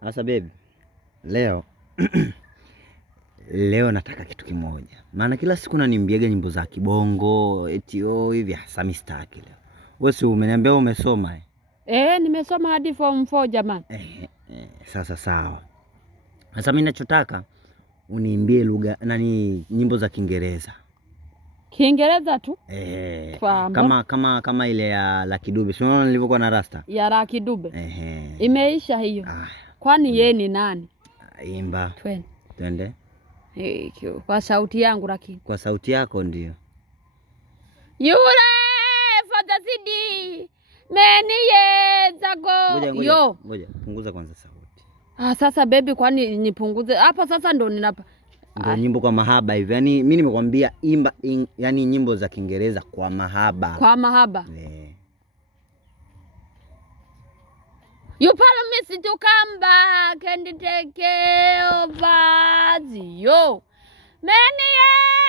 Sasa baby, leo leo nataka kitu kimoja. Maana kila siku unaniimbiaga nyimbo za kibongo, eti hivi hasa mistaki leo. Wewe si umeniambia umesoma Nimesoma hadi form 4 jamani. Sasa sawa. Sasa mimi ninachotaka uniimbie lugha nyimbo za Kiingereza. Kiingereza tu? Kama ile ya Lucky Dube. Si unaona nilivyokuwa na rasta? Ya Lucky Dube. Imeisha hiyo. Kwani yeye ni nani? Imba. Twende. Kwa sauti yangu lakini. Kwa sauti yako ndio. Yule for the city. Many years ago. Ngoja, punguza kwanza sauti. Sasa baby, kwani nipunguze? Hapo sasa ndo ninapa. Ndio nyimbo kwa mahaba hivi. Yaani mimi nimekwambia imba yani nyimbo za Kiingereza kwa mahaba. Kwa mahaba. You promise to come back and take care of us. Yo. Many years